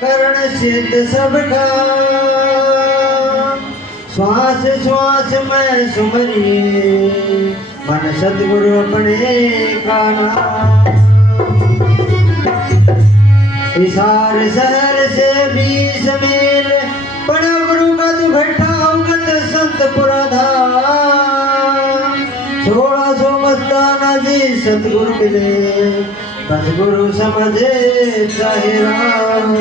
करण सिद्ध सबका श्वास श्वास में सुमरिए मन सतगुरु अपने का नाम। इसार शहर से 20 मील बड़ा गुरु का दुघट्टा उगत संतपुरा धाम। 1600 मस्ताना जी सतगुरु मिले बस गुरु समझे चाहे राम।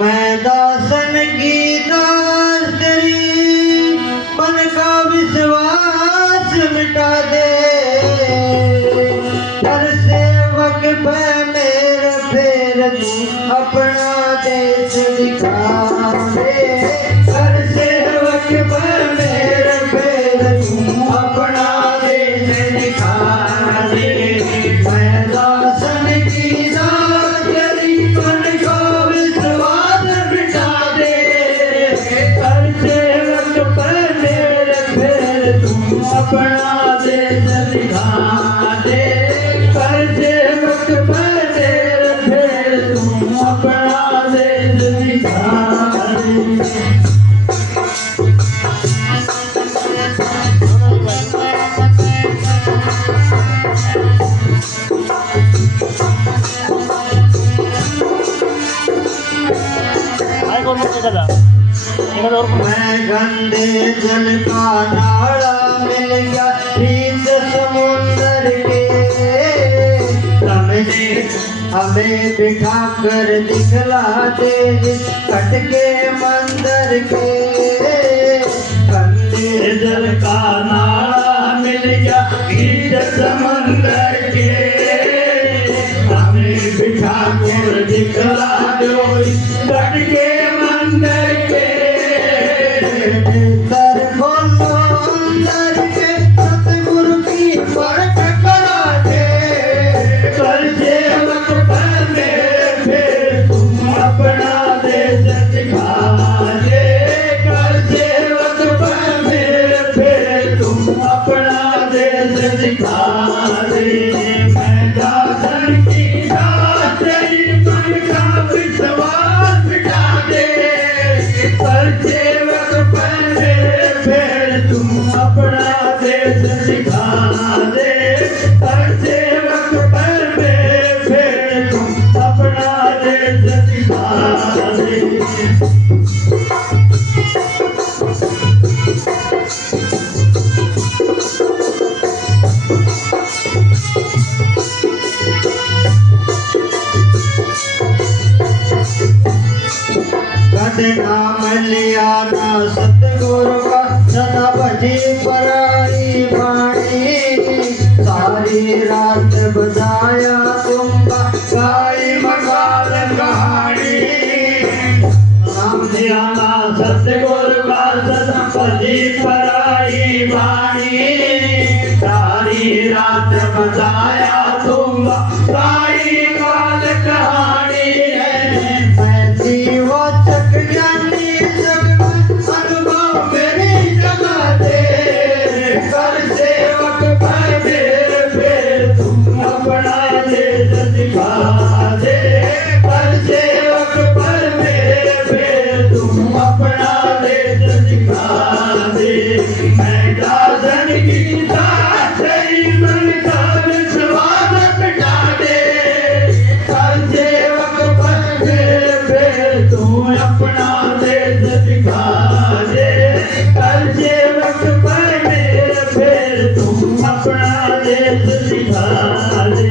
मैं दासन की दास तेरी मन का विश्वास मिटा दे। हर सेवक पे मेरे फेर तू अपना देश दिखा दे। हर सेवक पे मेरे फेर तू अपना देश दिखा दे। मैं दासन की दास तेरी मन का विश्वास मिटा दे। हर सेवक पे मेरे फेर तू अपना देश दिखा दे। हर सेवक पे मेरे फेर तू अपना देश दिखा दे। मैं गंदे जल का नाला मिल गया रीत समुंदर के। तुमने हमें बिठा कर दिखला दे इस कटके मंदिर के। गंदे जल का नाला मिल गया रीत समुंदर के। हमें बिठा कर दिखला दो इस कटके मंदिर के। तर बोलो अंदर के सतगुरु की परख करा दे। कर सेवक पर मेरे फेर तुम अपना देश दिखा दे। कर सेवक पर मेरे फेर तुम अपना देश दिखा दे। मैं दासन की दास तेरी मन का विश्वास मिटा दे। कर सेवक पर मेरे फेर तुम अपना देश दिखा दे। कर सेवक पर मेरे फेर तुम अपना देश दिखा दे। नाम लिया ना सतगुरु का सदा भजी पराई वाणी। सारी रात बजाया तुमका गाई मकाल कहानी। नाम लिया ना सतगुरु का सदा भजी पराई वाणी। सारी रात बजाया तुमका गाई मकाल कहानी। मैं जीवचक ज्ञानी जग में अनुभव मेरी जगा दे। कर सेवक पर मेरे फेर तुम अपना देश दिखा दे। कर सेवक पर मेरे फेर तुम अपना देश दिखा दे। मैं दासन की दास तेरी मन का विश्वास मिटा दे। कर सेवक पर मेरे फेर तुम अपना देश दिखा दे। कर सेवक पर मेरे फेर तुम अपना देश दिखा दे।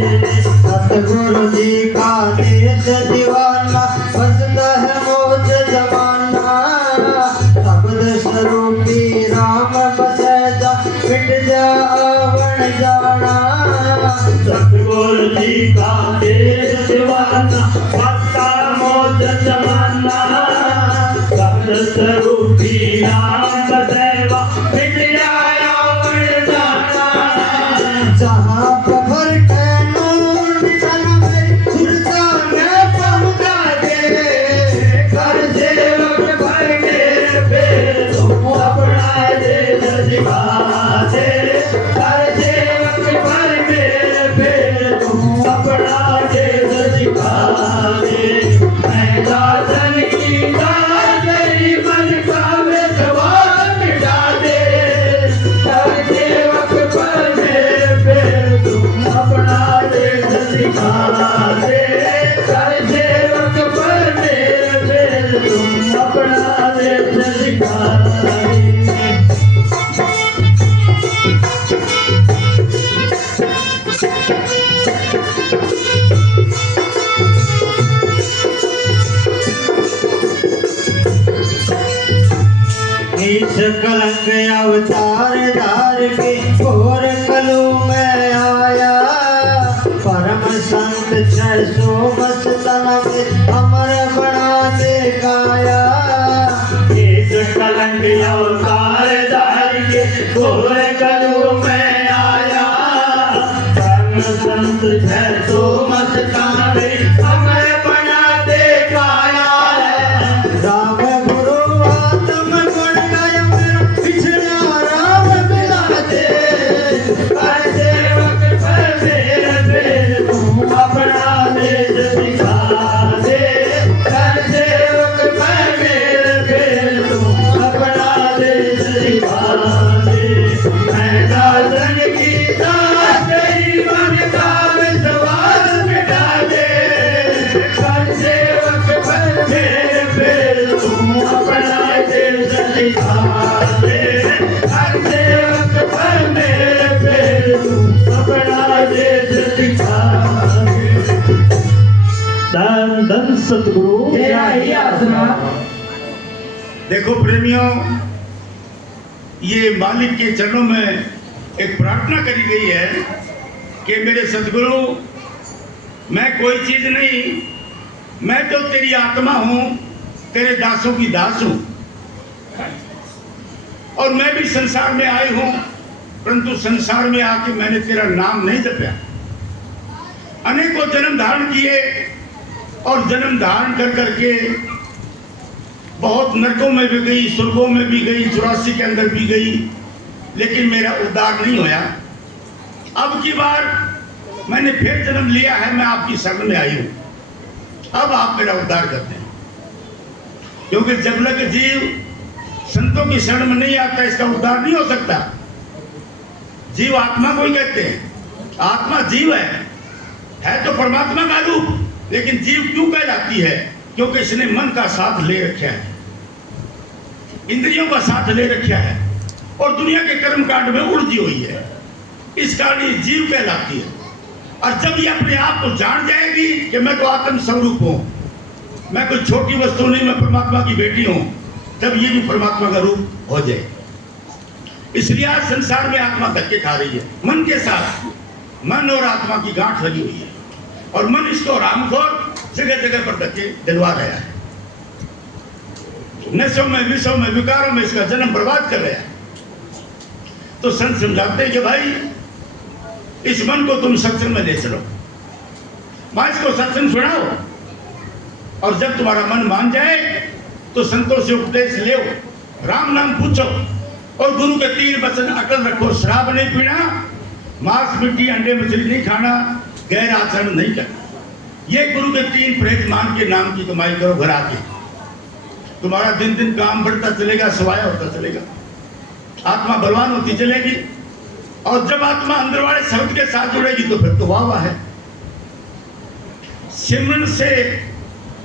सतगुरु जी का देश दीवाना बसता है मौज जमाना। शब्द स्वरूपी राम बसेगा मिट जा आवण जाना। सतगुरु जी का देश दीवाना बसता मौज जमाना। शब्द स्वरूपी राम बसेगा मिट जा आवण जाना। जहाँ प्रभर कैनून निकल मेरी सुरता में पहुँचा दे। कर सेवक पर मेरे फेर सिखाए। इस कलंक अवतार धार के घोर कलु में आया, परम संत 600 मस्तन में अमर बना दे काया। इस कलंक अवतार धार के घोर कलु में आया, परम संत 600 मस्तन में अमर बना दे काया। राम गुरु आत्म गुण गाय मेरा पिछड़ा राम मिला दे, हर सेवक पर मेरे बेल तू अपना देश दिखा दे। हर सेवक पर मेरे बेल तू अपना देश दिखा दे। मैं दासन की दास तेरी मन का विश्वास मिटा दे। हर सेवक पर मेरे बेल तू अपना देश दिखा दे। हर सेवक पर मेरे बेल तू अपना देश दिखा दे। धन धन सतगुरु तेरा ही आसरा। देखो प्रेमियों, ये मालिक के चरणों में एक प्रार्थना करी गई है कि मेरे सतगुरु, मैं कोई चीज नहीं, मैं तो तेरी आत्मा हूं, तेरे दासों की दास हूं, और मैं भी संसार में आई हूं, परंतु संसार में आके मैंने तेरा नाम नहीं जपया। अनेकों जन्म धारण किए और जन्म धारण कर करके बहुत नरकों में भी गई, स्वर्गों में भी गई, 84 के अंदर भी गई, लेकिन मेरा उद्धार नहीं होया। अब की बार मैंने फिर जन्म लिया है, मैं आपकी शरण में आई हूं, अब आप मेरा उद्धार करते हैं। क्योंकि जब तक जीव संतों की शरण में नहीं आता, इसका उद्धार नहीं हो सकता। जीव आत्मा को ही कहते हैं, आत्मा जीव है तो परमात्मा का रूप, लेकिन जीव क्यों कहलाती है? क्योंकि इसने मन का साथ ले रखा है, इंद्रियों का साथ ले रखा है, और दुनिया के कर्म कांड में उलझी हुई है, इस कारण ये जीव कहलाती है। और जब ये अपने आप को जान जाएगी कि मैं तो आत्म स्वरूप हूं, मैं कोई छोटी वस्तु नहीं, मैं परमात्मा की बेटी हूं, तब ये भी परमात्मा का रूप हो जाए। इसलिए आज संसार में आत्मा धक्के खा रही है, मन के साथ मन और आत्मा की गांठ लगी हुई है, और मन इसको रामखोर जगह जगह पर धक्के दिलवा रहा है, नशों में, विषयों में, विकारों में इसका जन्म बर्बाद कर रहा है। तो संत समझाते हैं कि भाई इस मन को तुम सत्संग में ले चलो, मां इसको सत्संग सुनाओ, और जब तुम्हारा मन मान जाए तो संतों से उपदेश ले, राम नाम पूछो, और गुरु के 3 वचन अकल रखो। शराब नहीं पीना, मांस मिट्टी अंडे मछली नहीं खाना, गैर आचरण नहीं करना। ये गुरु के 3 प्रेत मान के नाम की कमाई करो घर आके, तुम्हारा दिन दिन काम बढ़ता चलेगा, सवाया होता चलेगा, आत्मा बलवान होती चलेगी। और जब आत्मा अंदर वाले शब्द के साथ जुड़ेगी तो फिर तो वाह वाह है। सिमरन से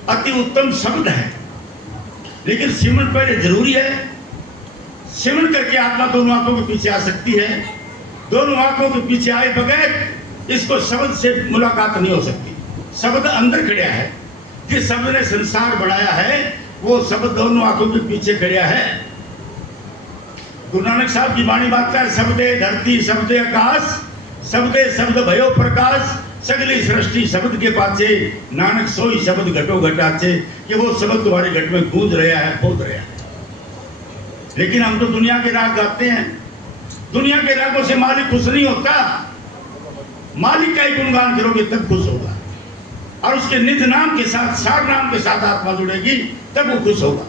अति उत्तम शब्द है, लेकिन सिमरन पहले जरूरी है। सिमरन करके आत्मा दोनों आंखों के पीछे आ सकती है, दोनों आंखों के पीछे आए बगैर इसको शब्द से मुलाकात नहीं हो सकती। शब्द अंदर खड़ा है, जिस शब्द ने संसार बढ़ाया है वो शब्द दोनों आंखों के पीछे खड़ा है। गुरु नानक साहब की वाणी बात है, शब्दे धरती शब्दे आकाश, शब्दे शब्द भयो प्रकाश, सगली सृष्टि शब्द के पाछे, नानक सोई शब्द घटो घटाचे। कि वो शब्द तुम्हारे घट में गूंज रहा है, बोल रहा है। लेकिन हम तो दुनिया के राग गाते हैं, दुनिया के रागों से मालिक खुश नहीं होता। मालिक का ही गुणगान करोगे तब खुश होगा, और उसके निज नाम के साथ, सार नाम के साथ आत्मा जुड़ेगी तब वो खुश होगा।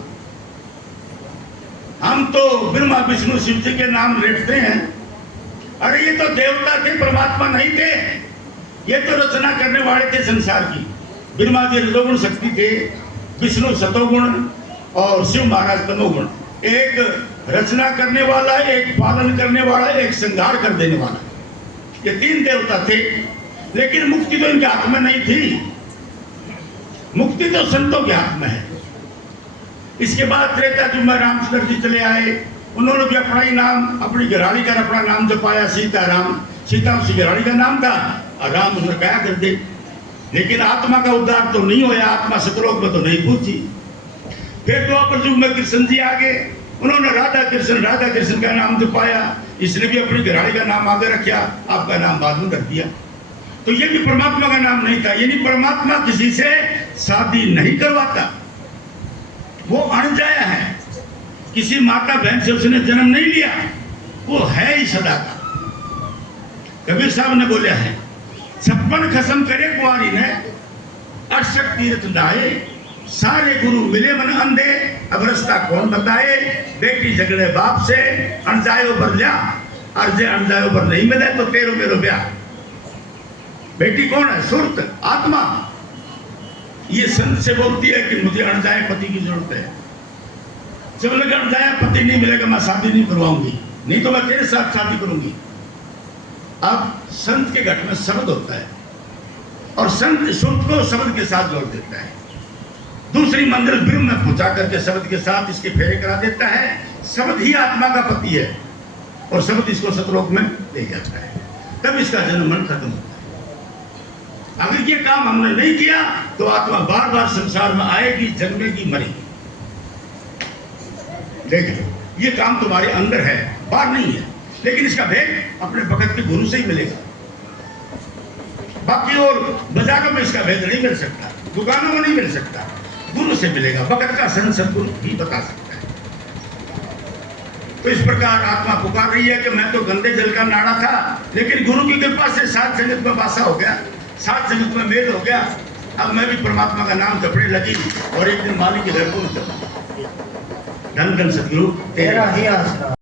हम तो ब्रह्मा विष्णु शिव जी के नाम लेते हैं, अरे ये तो देवता थे, परमात्मा नहीं थे, ये तो रचना करने वाले थे संसार की। ब्रह्मा जी रजोगुण शक्ति थे, विष्णु सतोगुण और शिव महाराज तमोगुण। एक रचना करने वाला, एक पालन करने वाला, एक संहार कर देने वाला, ये 3 देवता थे। लेकिन मुक्ति तो इनके हाथ में नहीं थी, मुक्ति तो संतों के हाथ में है। इसके बाद त्रेता युग में रामचंद्र जी चले आए, उन्होंने भी अपना ही नाम, अपनी घराड़ी का अपना नाम जपाया सीताराम। सीता उसी घराड़ी का नाम था और राम उन्हें कहा कर दे। लेकिन आत्मा का उद्धार तो नहीं होया, आत्मा सतलोक में तो नहीं पहुंची। फिर द्वापर युग में कृष्ण जी आ गए, उन्होंने राधा कृष्ण का नाम जपाया। इसने भी अपनी घराड़ी का नाम आगे रखा, आपका नाम बाद में रख दिया। तो ये भी परमात्मा का नाम नहीं था। यानी परमात्मा किसी से शादी नहीं करवाता, वो अनजाया है, किसी माता बहन से उसने जन्म नहीं लिया, वो है ही सदा का। कबीर साहब ने बोला है, 56 खसम करे कुंवारी ने, 68 तीर्थ नहाए, सारे गुरु मिले मन अंधे, अब रास्ता कौन बताए। बेटी झगड़े बाप से, अनजायो पर लिया, अर्जे अनजायो पर नहीं मिले तो तेरो मेरो ब्याह। बेटी कौन है? सुरत आत्मा। ये संत से बोलती है कि मुझे अनजाए पति की जरूरत है। जब लगे अनजाया पति नहीं मिलेगा मैं शादी नहीं करवाऊंगी, नहीं तो मैं तेरे साथ शादी करूंगी। अब संत के घट में शब्द होता है और संत सुरत को शब्द के साथ जोड़ देता है। दूसरी मंजिल ब्रह्म में पहुंचा करके शब्द के साथ इसके फेरे करा देता है। शब्द ही आत्मा का पति है और शब्द इसको सतलोक में ले जाता है, तब इसका जन्म मन खत्म होता है। अगर ये काम हमने नहीं किया तो आत्मा बार बार संसार में आएगी, जन्मेगी, मरेगी। देख लो, ये काम तुम्हारे अंदर है, बाहर नहीं है। लेकिन इसका भेद अपने भगत के गुरु से ही मिलेगा। बाकी और बाजारों में इसका भेद नहीं मिल सकता, दुकानों में नहीं मिल सकता, गुरु से मिलेगा। भगत का संत सदगुरु भी बता सकता है। तो इस प्रकार आत्मा पुकार रही है कि मैं तो गंदे जल का नाड़ा था, लेकिन गुरु की कृपा से सात जगत में वासा हो गया, सात जगत में मेल हो गया। अब मैं भी परमात्मा का नाम जपने लगी और एक दिन मालिक के घर को धन धन सदगुरु तेरा ही आसरा।